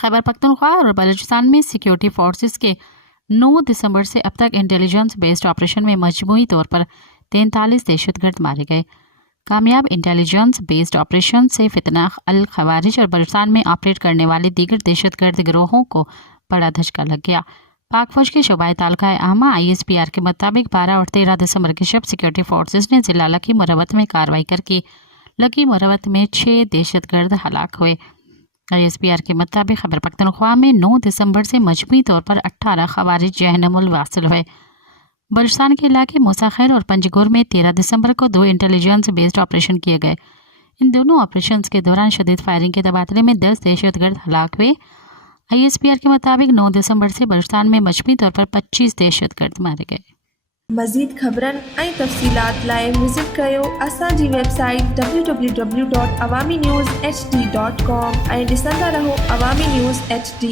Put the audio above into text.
खैबर पख्तूनख्वा और बलूचिस्तान में security forces के 9 दिसंबर से अब तक इंटेलिजेंस बेस्ड ऑपरेशन में मजमूई तौर पर 43 दहशतगर्द मारे गए। कामयाब इंटेलिजेंस बेस्ड ऑपरेशन से फितना अल खवारिज और बलूचिस्तान में ऑपरेट करने वाले दीगर दहशतगर्द गिरोहों को बड़ा धचका लग गया। पाक फौज के शोबाए तालका आमा ISPR के मुताबिक 12 और 13 दिसंबर के शब सिक्योरिटी फोर्सेस ने जिला लकी मुरवत में कार्रवाई करके लकी मुरवत में 6 दहशतगर्द हलाक हुए। ISPR के मुताबिक खैबर पख्तूनख्वा में 9 दिसंबर से मजमूई तौर पर 18 खवारिज जहन्नमुल वासिल हुए। बलूचिस्तान के इलाके मूसा खैर और पंजगुर में 13 दिसंबर को 2 इंटेलिजेंस बेस्ड ऑपरेशन किए गए। इन दोनों ऑपरेशंस के दौरान शदीद फायरिंग के तबादले में 10 दहशतगर्द हलाक हुए। ISPR के मुताबिक 9 दिसंबर से बलूचिस्तान में मजमूई तौर पर 25 दहशतगर्द मारे गए। मज़ीद ख़बरनि ऐं तफ़सीलात लाइ विज़िट कयो असांजी वेबसाइट www.awamiNewsHD.com ऐं ॾिसंदा रहो अवामी न्यूज़ HD।